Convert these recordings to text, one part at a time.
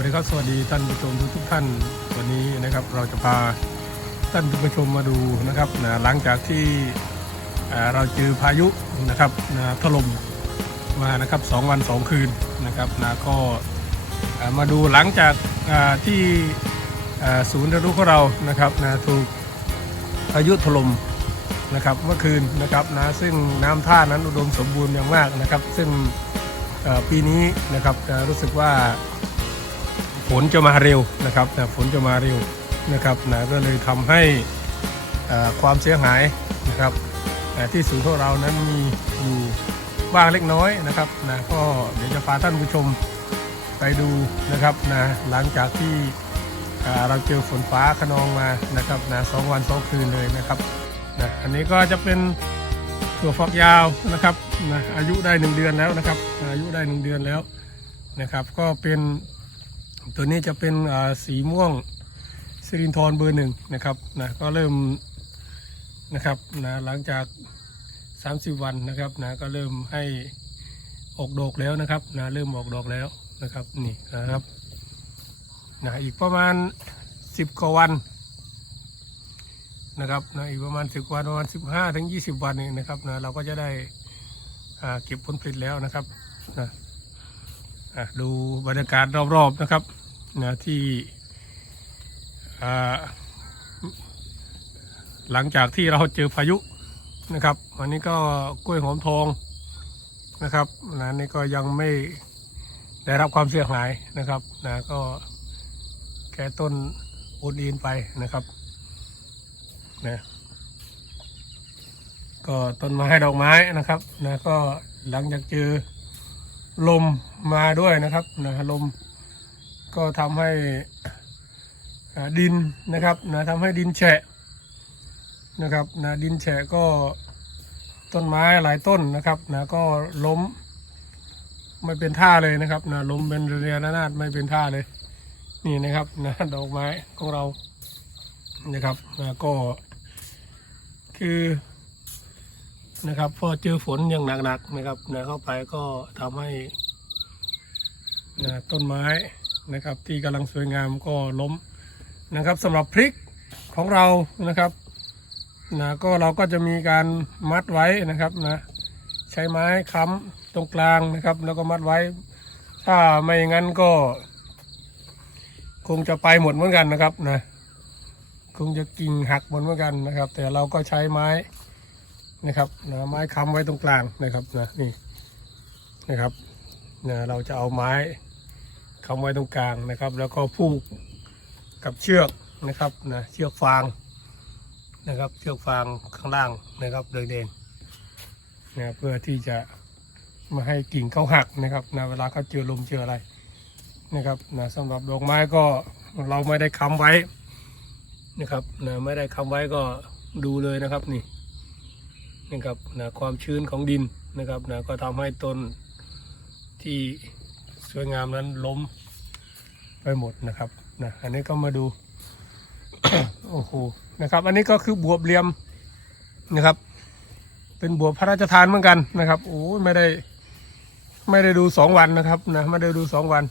วัสดีครับสวัสดีท่านผู้ชมทุกๆท่านวันนี้นะครับเราจะพาท่านผู้ชมมาดูนะครับนะหลังจากที่เราเจอพายุนะครับนะถล่มมานะครับสองวันสองคืนนะครับนะก็มาดูหลังจากที่ศูนย์เรียนรู้ของเรานะครับนะถูกพายุถล่มนะครับเมื่อคืนนะครับนะซึ่งน้ำท่านั้นอุดมสมบูรณ์อย่างมากนะครับ ซึ่งปีนี้นะครับรู้สึกว่า ฝนจะมาเร็วนะครับแต่ฝนจะมาเร็วนะครับนะก็เลยทำให้อ่อความเสียหายนะครับที่ศูนย์ของเรานั้นมีอยู่บ้างเล็กน้อยนะครับนะก็เดี๋ยวจะพาท่านผู้ชมไปดูนะครับนะหลังจากที่เราเจอฝนฟ้าขนองมานะครับนะสองวันสองคืนเลยนะครับนะอันนี้ก็จะเป็นถั่วฝักยาวนะครับนะอายุได้หนึ่งเดือนแล้วนะครับ อายุได้หนึ่งเดือนแล้วนะครับ ก็เป็น ตัวนี้จะเป็นสีม่วงซิรินทรเบอร์หนึ่งนะครับนะก็เริ่มนะครับนะหลังจาก 30 วันนะครับนะก็เริ่มให้ออกดอกแล้วนะครับนะเริ่มออกดอกแล้วนะครับนี่นะครับนะอีกประมาณ 10กว่าวันนะครับนะอีกประมาณ 10วันประมาณ 15ถึง20 วันนี่นะครับนะเราก็จะได้เก็บผลผลิตแล้วนะครับนะ ดูบรรยากาศรอบๆนะครับนะที่หลังจากที่เราเจอพายุนะครับวันนี้ก็กล้วยหอมทองนะครับนะนี่ก็ยังไม่ได้รับความเสียหายนะครับนะก็แค่ต้นอุนอินไปนะครับนะก็ต้นไม้ดอกไม้นะครับนะก็หลังจากเจอ ลมมาด้วยนะครับนะลมก็ทำให้ดินนะครับนะทำให้ดินแฉะนะครับนะดินแฉะก็ต้นไม้หลายต้นนะครับนะก็ล้มไม่เป็นท่าเลยนะครับนะล้มเป็นเรียนาดไม่เป็นท่าเลย นี่นะครับนะดอกไม้ของเรานะครับนะก็คือ นะครับ พอเจอฝนอย่างหนักๆนะครับนะเข้าไปก็ทำให้นะต้นไม้นะครับ ที่กำลังสวยงามก็ล้มนะครับสำหรับพริกของเรานะครับนะก็เราก็จะมีการมัดไว้นะครับนะใช้ไม้ค้ำตรงกลางนะครับ แล้วก็มัดไว้ ถ้าไม่งั้นก็ คงจะไปหมดเหมือนกันนะครับนะคงจะกิ่งหักหมดเหมือนกันนะครับ แต่เราก็ใช้ไม้ นะครับนะไม้ค้ำไว้ตรงกลางนะครับนะนี่นะครับนะเราจะเอาไม้ค้ำไว้ตรงกลางนะครับ แล้วก็ผูกกับเชือกนะครับนะเชือกฟางนะครับเชือกฟางข้างล่างนะครับแดงๆนะเพื่อที่จะมาให้กิ่งเขาหักนะครับนะเวลาเขาเจอลมเจออะไรนะครับนะสำหรับดอกไม้ก็เราไม่ได้ค้ำไว้นะครับนะไม่ได้ค้ำไว้ก็ดูเลยนะครับนี่ นะครับนะความชื้นของดินนะครับนะก็ทำให้ต้นที่สวยงามนั้นล้มไปหมดนะครับนะอันนี้ก็มาดูโอ้โหนะครับ อันนี้ก็คือบวบเหลี่ยมนะครับ เป็นบวบพระราชทานเหมือนกันนะครับโอ้ไม่ได้ไม่ได้ดูสองวันนะครับนะไม่ได้ดูสองวัน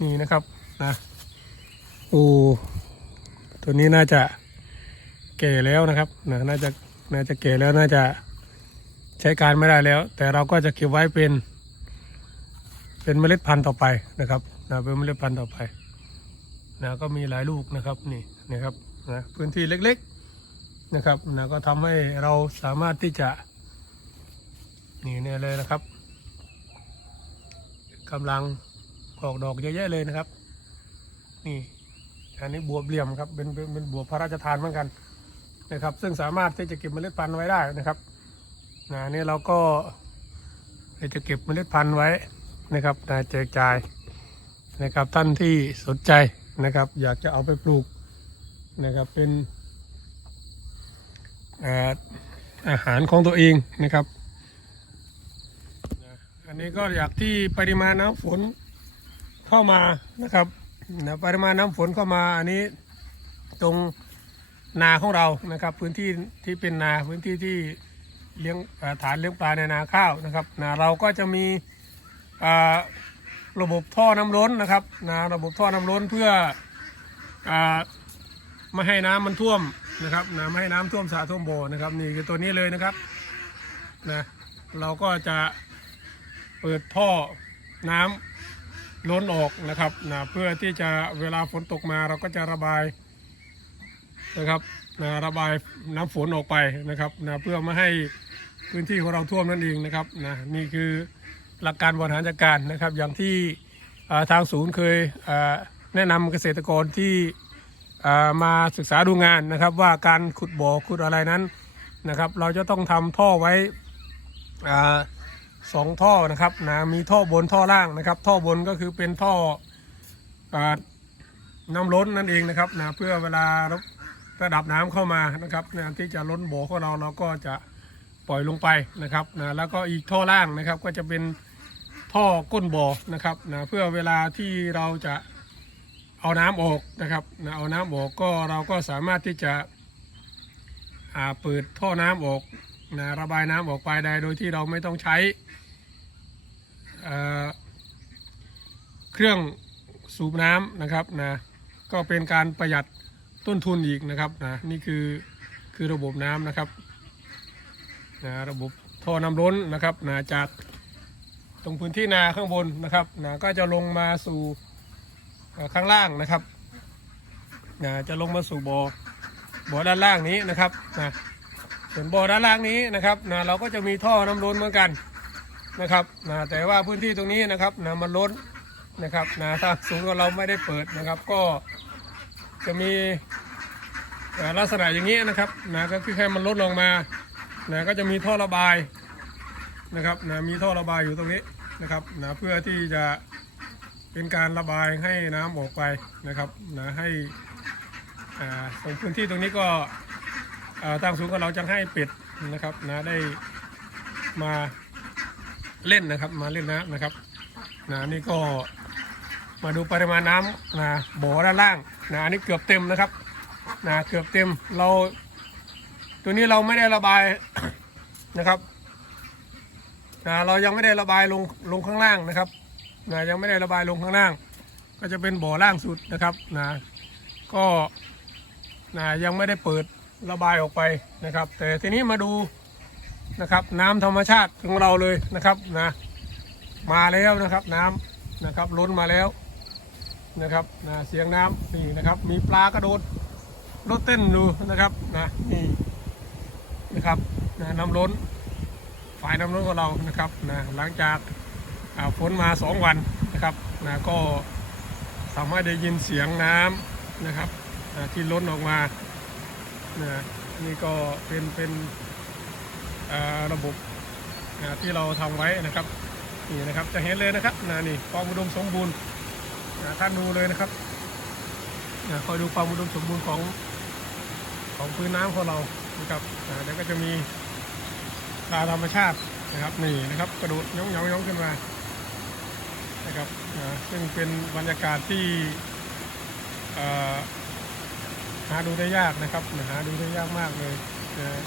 นี่นะครับนะโอ้ตัวนี้น่าจะแก่แล้วนะครับนะน่าจะ น่าจะแก่แล้วน่าจะใช้การไม่ได้แล้ว แต่เราก็จะเก็บไว้เป็น เป็นเมล็ดพันธุ์ต่อไปนะครับนะเป็นเมล็ดพันธุ์ต่อไปนะก็มีหลายลูกนะครับนี่นะครับนะพื้นที่เล็กๆนะครับนะก็ทำให้เราสามารถที่จะนี่เนี่ยเลยนะครับกำลังออกดอกเยอะแยะเลยนะครับ นี่อันนี้บวบเหลี่ยมครับเป็นเป็นเป็นบวบพระราชทานเหมือนกัน นะครับ ซึ่งสามารถที่จะเก็บเมล็ดพันธุ์ไว้ได้นะครับนะนี่เราก็จะเก็บเมล็ดพันธุ์ไว้นะครับนะแจกจ่ายนะครับท่านที่สนใจนะครับ อยากจะเอาไปปลูกนะครับเป็นอาหารของตัวเองนะครับ อันนี้ก็อยากที่ปริมาณน้ำฝนเข้ามานะครับนะปริมาณน้ำฝนเข้ามาอันนี้ตรง นาของเรานะครับ พื้นที่ที่เป็นนาพื้นที่ที่เลี้ยงฐานเลี้ยงปลาในนาข้าวนะครับนาเราก็จะมีระบบท่อน้ำล้นนะครับนะระบบท่อน้ำล้นเพื่ออไม่ให้น้ำมันท่วมนะครับนะไม่ให้น้ำท่วมสระท่วมบ่อนะครับนี่คือตัวนี้เลยนะครับนะเราก็จะเปิดท่อน้ำล้นออกนะครับนะเพื่อที่จะเวลาฝนตกมาเราก็จะระบาย นะครับนะระบายน้ำฝนออกไปนะครับนะเพื่อไม่ให้พื้นที่ของเราท่วมนั่นเองนะครับนะนี่คือหลักการบริหารจัดการนะครับ อย่างที่ทางศูนย์เคยแนะนำเกษตรกรที่มาศึกษาดูงานนะครับ ว่าการขุดบ่อขุดอะไรนั้นนะครับ เราจะต้องทำท่อไว้สองท่อนะครับนะมีท่อบนท่อล่างนะครับ ท่อบนก็คือเป็นท่ออน้ำล้นนั่นเองนะครับนะเพื่อเวลา ระดับน้ำเข้ามานะครับนะที่จะล้นบ่อของเราเราก็จะปล่อยลงไปนะครับนะแล้วก็อีกท่อล่างนะครับก็จะเป็นท่อก้นบ่อนะครับนะเพื่อเวลาที่เราจะเอาน้ำออกนะครับนะเอาน้ำออกก็เราก็สามารถที่จะเปิดท่อน้ำออกนะระบายน้ำออกไปได้โดยที่เราไม่ต้องใช้เเครื่องสูบน้ำนะครับนะก็เป็นการประหยัด ต้นทุนอีกนะครับนะนี่คือคือระบบน้ำนะครับนะระบบท่อน้ำล้นนะครับนะจากตรงพื้นที่นาข้างบนนะครับนะก็จะลงมาสู่ข้างล่างนะครับนะจะลงมาสู่บ่อบ่อด้านล่างนี้นะครับนะส่วนบ่อด้านล่างนี้นะครับนะเราก็จะมีท่อน้ำล้นเหมือนกันนะครับนะแต่ว่าพื้นที่ตรงนี้นะครับนะมันล้นนะครับนะถ้าศูนย์ของเราไม่ได้เปิดนะครับ ก็ จะมีลักษณะอย่างนี้นะครับนะก็คือแค่มันลดลงมานะก็จะมีท่อระบายนะครับนะมีท่อระบายอยู่ตรงนี้นะครับนะเพื่อที่จะเป็นการระบายให้น้ำออกไปนะครับนะให้อ่าตรงพื้นที่ตรงนี้ก็อ่าทางศูนย์ของเราจะให้เป็ดนะครับนะได้มาเล่นนะครับมาเล่นน้ำนะครับนะนี่ก็มาดูปริมาณน้ำนะบ่อด้านล่าง นะอันนี้เกือบเต็มนะครับนะเกือบเต็มเรา ตัวนี้เราไม่ได้ระบายนะครับนะเรายังไม่ได้ระบายลงลงข้างล่างนะครับนะยังไม่ได้ระบายลงข้างล่าง ก็จะเป็นบ่อล่างสุดนะครับนะก็นะยังไม่ได้เปิดระบายออกไปนะครับ แต่ทีนี้มาดูนะครับน้ำธรรมชาติของเราเลยนะครับนะมาแล้วนะครับน้ำนะครับล้นมาแล้ว นะครับนะเสียงน้ำนี่นะครับ มีปลากระโดดรถเต้นดูนะครับนะนี่นะครับนะน้ำล้นฝ่ายน้ำล้นของเรานะครับนะหลังจากฝนมาสองวันนะครับนะก็สามารถได้ยินเสียงน้ำนะครับอ่าที่ล้นออกมานะนี่ก็เป็นเป็นอ่าระบบอ่าที่เราทำไว้นะครับนี่นะครับจะเห็นเลยนะครับนะนี่ความอุดมสมบูรณ์ ท่านดูเลยนะครับคอยดูความอุดมสมบูรณ์ของของพื้นน้ำของเรานะครับเดี๋ยวก็จะมีปลาธรรมชาตินะครับนี่นะครับกระโดดย่องย่องย่องขึ้นมานะครับซึ่งเป็นบรรยากาศที่หาดูได้ยากนะครับหาดูได้ยากมากเลยนะ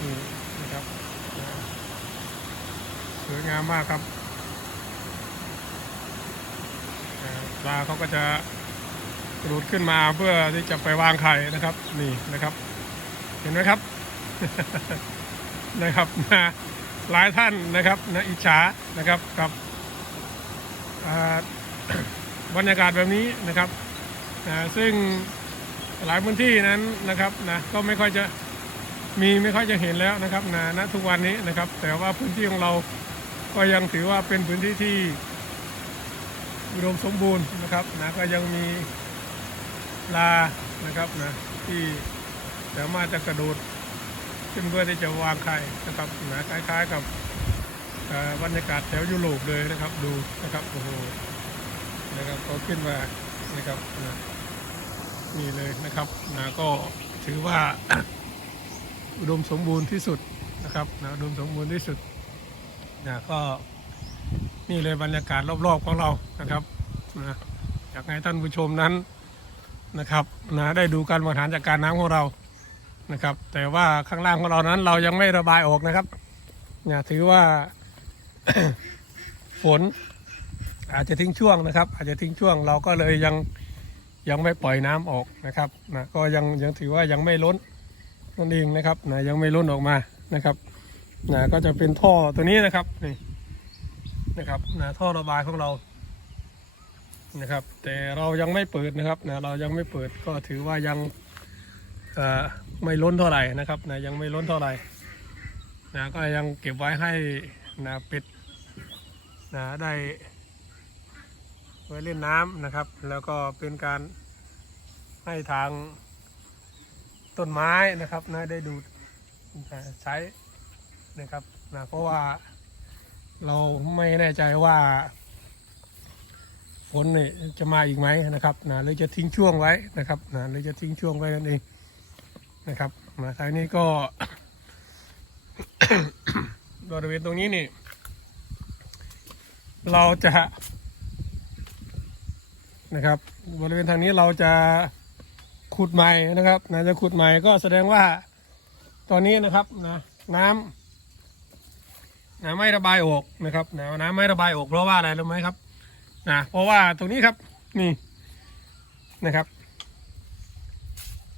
นี่นะครับสวยงามมากครับนะ ปลาเขาก็จะกระโดดขึ้นมาเพื่อที่จะไปวางไข่นะครับ นี่นะครับ เห็นไหมครับ นะครับนะหลายท่านนะครับนะอิจฉานะครับกับบรรยากาศแบบนี้นะครับอ่าซึ่งหลายพื้นที่นั้นนะครับนะก็ไม่ค่อยจะมีไม่ค่อยจะเห็นแล้วนะครับนะณทุกวันนี้นะครับ แต่ว่าพื้นที่ของเราก็ยังถือว่าเป็นพื้นที่ที่ อุดมสมบูรณ์นะครับนะก็ยังมีปลานะครับนะที่สามารถจะกระโดดขึ้นเพื่อที่จะวางไข่นะครับนะคล้ายๆกับบรรยากาศแถวยุโรปเลยนะครับดูนะครับโอ้โหนะครับก็ขึ้นมานะครับนะนี่เลยนะครับนะก็ถือว่าอุดมสมบูรณ์ที่สุดนะครับนะอุดมสมบูรณ์ที่สุดนะก็ นี่เลยบรรยากาศรอบๆของเรานะครับนะอยากให้ท่านผู้ชมนั้นนะครับนะได้ดูการบริหารจัดการน้ำของเรานะครับ แต่ว่าข้างล่างของเรานั้นเรายังไม่ระบายออกนะครับเนี่ยถือว่าฝนอาจจะทิ้งช่วงนะครับ อาจจะทิ้งช่วงเราก็เลยยังยังไม่ปล่อยน้ำออกนะครับนะก็ยังยังถือว่ายังไม่ล้นนั่นเองนะครับนะยังไม่ล้นออกมานะครับนะก็จะเป็นท่อตัวนี้นะครับนี่ นะครับนะท่อระบายของเรานะครับ แต่เรายังไม่เปิดนะครับนะเรายังไม่เปิดก็ถือว่ายังไม่ล้นเท่าไหร่นะครับนะยังไม่ล้นเท่าไหร่นะก็ยังเก็บไว้ให้นะเป็ดนะได้ไว้เล่นน้ำนะครับ แล้วก็เป็นการให้ทางต้นไม้นะครับนะได้ดูดใช้นะครับนะเพราะว่า เราไม่แน่ใจว่าฝนเนี่ยจะมาอีกไหมนะครับนะเลยจะทิ้งช่วงไว้นะครับนะเลยจะทิ้งช่วงไว้นั่นเองนะครับนะทางนี้ก็บริเวณตรงนี้นี่ เราจะนะครับ บริเวณทางนี้เราจะขุดใหม่นะครับนะจะขุดใหม่ก็แสดงว่าตอนนี้นะครับนะน้ำ นะไม่ระบายออกนะครับนะน้ำไม่ระบายออกเพราะว่าอะไรรู้ไหมครับนะเพราะว่าตรงนี้ครับนี่นะครับ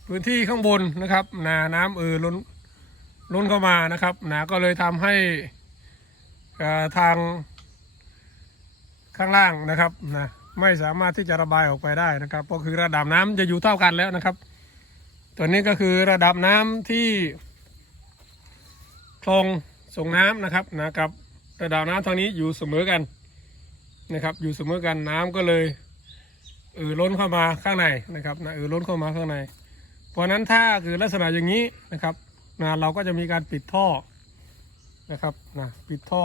พื้นที่ข้างบนนะครับนะน้ำเออล้นล้นเข้ามานะครับนะก็เลยทำให้ทางข้างล่างนะครับนะไม่สามารถที่จะระบายออกไปได้นะครับ ก็คือระดับน้ำจะอยู่เท่ากันแล้วนะครับ ตัวนี้ก็คือระดับน้ำที่คลอง ส่งน้ำนะครับนะกับระดับน้ำทางนี้อยู่เสมอกันนะครับ อยู่เสมอกันน้ำก็เลยเออล้นเข้ามาข้างในนะครับนะเออล้นเข้ามาข้างใน เพราะฉะนั้นถ้าคือลักษณะอย่างนี้นะครับนะเราก็จะมีการปิดท่อนะครับนะปิดท่อ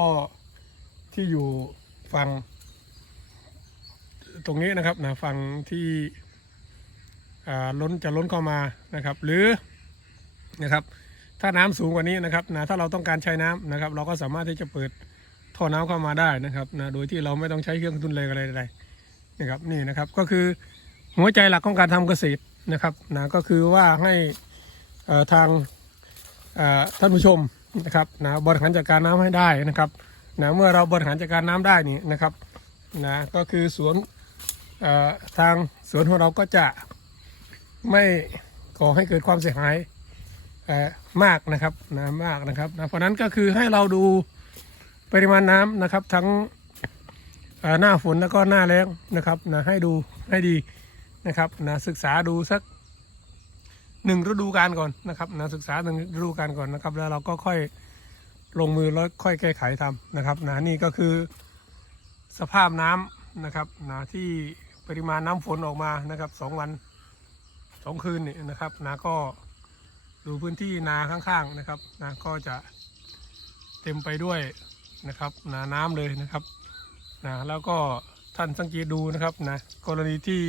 ที่อยู่ฝั่งตรงนี้นะครับนะฝั่งที่อ่าล้นจะล้นเข้ามานะครับ หรือนะครับ ถ้าน้ำสูงกว่านี้นะครับนะถ้าเราต้องการใช้น้ำนะครับ เราก็สามารถที่จะเปิดท่อน้ำเข้ามาได้นะครับนะโดยที่เราไม่ต้องใช้เครื่องทุนแรงอะไรใดๆนะครับนี่นะครับก็คือหัวใจหลักของการทำเกษตรนะครับนะก็คือว่าให้อ่อทางอ่อท่านผู้ชมนะครับนะบริหารจัดการน้ำให้ได้นะครับนะเมื่อเราบริหารจัดการน้ำได้นี่นะครับนะก็คือสวนอ่อทางสวนของเราก็จะไม่ก่อให้เกิดความเสียหาย มากนะครับนะมากนะครับนะเพราะนั้นก็คือให้เราดูปริมาณน้ำนะครับทั้งหน้าฝนแล้วก็หน้าแล้งนะครับนะให้ดูให้ดีนะครับนะศึกษาดูสักหนึ่งฤดูกาลก่อนนะครับนะศึกษาหนึ่งฤดูกาลก่อนนะครับแล้วเราก็ค่อยลงมือแล้วค่อยแก้ไขทำนะครับนะนี่ก็คือสภาพน้ำนะครับนะที่ปริมาณน้ำฝนออกมานะครับสองวันสองคืนนี่นะครับนะก็ ดูพื้นที่นาข้างๆนะครับนะก็จะเต็มไปด้วยนะครับนาน้ำเลยนะครับนะแล้วก็ท่านสังเกตดูนะครับนะกรณีที่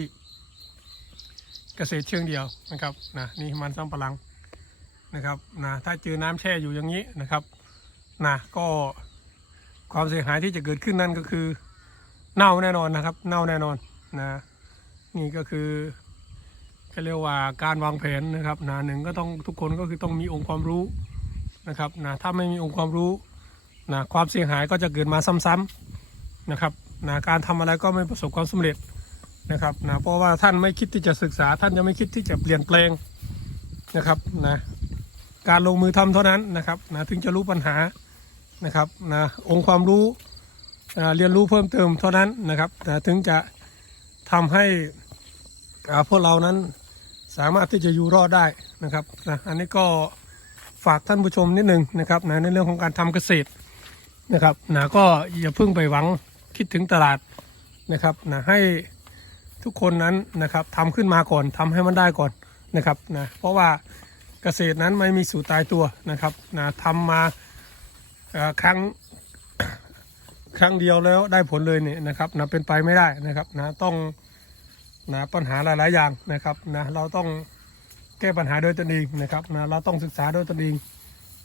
เกษตรเชิงเดียวนะครับนะนี่มันสำปะหลังนะครับนะถ้าเจอน้ำแช่อยู่อย่างนี้นะครับนะก็ความเสียหายที่จะเกิดขึ้นนั่นก็คือเน่าแน่นอนนะครับ เน่าแน่นอนนะนี่ก็คือ เขาเรียกว่าการวางแผนนะครับนะหนึ่งก็ต้องทุกคนก็คือต้องมีองค์ความรู้นะครับนะถ้าไม่มีองค์ความรู้นะความเสียหายก็จะเกิดมาซ้ำๆนะครับนะการทำอะไรก็ไม่ประสบความสำเร็จนะครับนะเพราะว่าท่านไม่คิดที่จะศึกษา ท่านจะไม่คิดที่จะเปลี่ยนแปลงนะครับนะการลงมือทำเท่านั้นนะครับนะถึงจะรู้ปัญหานะครับนะองค์ความรู้อ่าเรียนรู้เพิ่มเติมเท่านั้นนะครับนะถึงจะทำให้พวกเรานั้น สามารถที่จะอยู่รอดได้นะครับนะอันนี้ก็ฝากท่านผู้ชมนิดนึงนะครับนะในเรื่องของการทำเกษตรนะครับนะก็อย่าเพิ่งไปหวังคิดถึงตลาดนะครับนะให้ทุกคนนั้นนะครับทำขึ้นมาก่อนทำให้มันได้ก่อนนะครับนะเพราะว่าเกษตรนั้นไม่มีสูตรตายตัวนะครับนะทำมาครั้งครั้งเดียวแล้วได้ผลเลยเนี่ยนะครับนะเป็นไปไม่ได้นะครับนะต้อง นะปัญหาหลาย ๆ อย่างนะครับนะเราต้องแก้ปัญหาด้วยตนเองนะครับนะเราต้องศึกษาด้วยตนเอง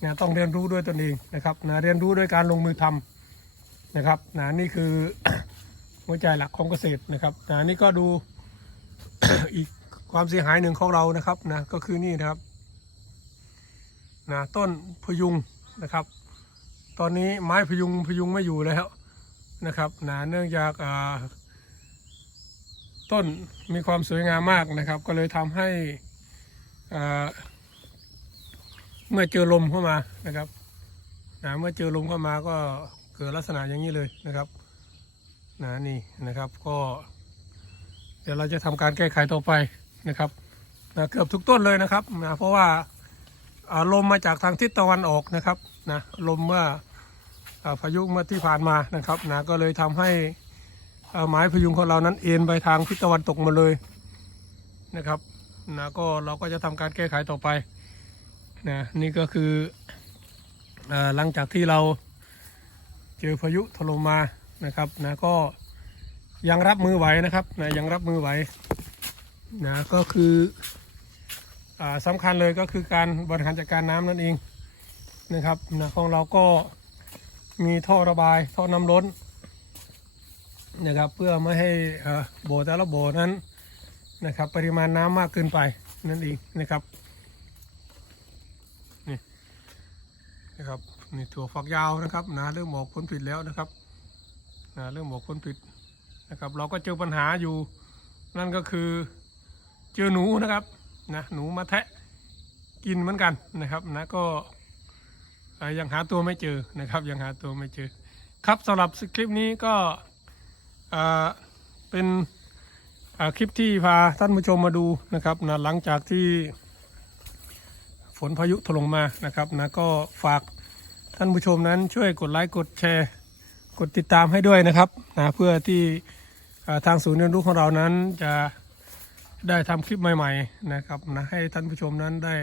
นะต้องเรียนรู้ด้วยตนเองนะครับนะเรียนรู้ด้วยการลงมือทำนะครับนะนี่คือหัวใจหลักของเกษตรนะครับนะนี่ก็ดูอีกความเสียหายหนึ่งของเรานะครับนะก็คือนี่นะครับนะต้นพยุงนะครับ ตอนนี้ไม้พยุงพยุงไม่อยู่แล้วนะครับนะเนื่องจากอ่า ต้นมีความสวยงามมากนะครับ ก็เลยทำให้เมื่อเจอลมเข้ามานะครับนะเมื่อเจอลมเข้ามาก็เกิดลักษณะอย่างนี้เลยนะครับนะนี่นะครับก็ เดี๋ยวเราจะทำการแก้ไขต่อไปนะครับนะเกือบทุกต้นเลยนะครับนะเพราะว่าลมมาจากทางทิศตะวันออกนะครับนะลมเมื่ออพายุเมื่อที่ผ่านมานะครับนะก็เลยทำให้ ไม้พยุงของเรานั้นเอ็นไปทางทิศตะวันตกมาเลยนะครับนะก็เราก็จะทำการแก้ไขต่อไปนะนี่ก็คืออหลังจากที่เราเจอพายุถล่มมานะครับนะก็ยังรับมือไหวนะครับนะยังรับมือไหวนะก็คืออาสำคัญเลยก็คือการบริหารจัดการน้ำนั่นเองนะครับนะของเราก็มีท่อระบายท่อน้ำล้น นะครับเพื่อไม่ให้โบแต่ละโบนั้นนะครับปริมาณน้ำมากเกินไปนั่นเองนะครับนี่นะครับนี่ถั่วฝักยาวนะครับนะเริ่มออกผลผลิตแล้วนะครับนะเริ่มออกผลผลิตนะครับ เราก็เจอปัญหาอยู่นั่นก็คือเจอหนูนะครับนะหนูมาแทะกินเหมือนกันนะครับนะก็ยังหาตัวไม่เจอนะครับยังหาตัวไม่เจอ ครับสำหรับคลิปนี้ก็ เป็นคลิปที่พาท่านผู้ชมมาดูนะครับนะหลังจากที่ฝนพายุถล่มมานะครับนะก็ฝากท่านผู้ชมนั้นช่วยกดไลค์กดแชร์ กดติดตามให้ด้วยนะครับนะเพื่อที่ทางศูนย์เรียนรู้ของเรานั้นจะได้ทำคลิปใหม่ๆนะครับนะให้ท่านผู้ชมนั้นได้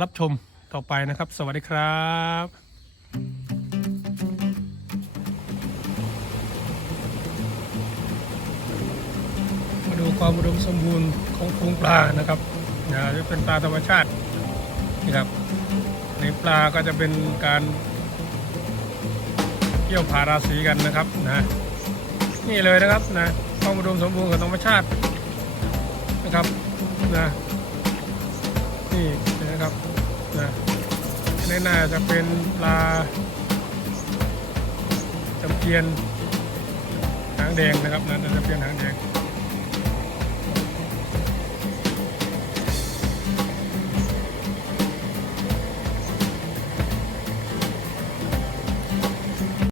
รับชมต่อไปนะครับ สวัสดีครับ ความอุดมสมบูรณ์ของฟูงปลานะครับนะจะเป็นปลาธรรมชาตินะครับในปลาก็จะเป็นการเที่ยวผาราศีกันนะครับนะนี่เลยนะครับนะความอุดมสมบูรณ์กับธรรมชาตินะครับนะนี่นะครับนะนี่น่าจะเป็นปลาจำเพียนหางแดงนะครับนะจำเพียนหางแดง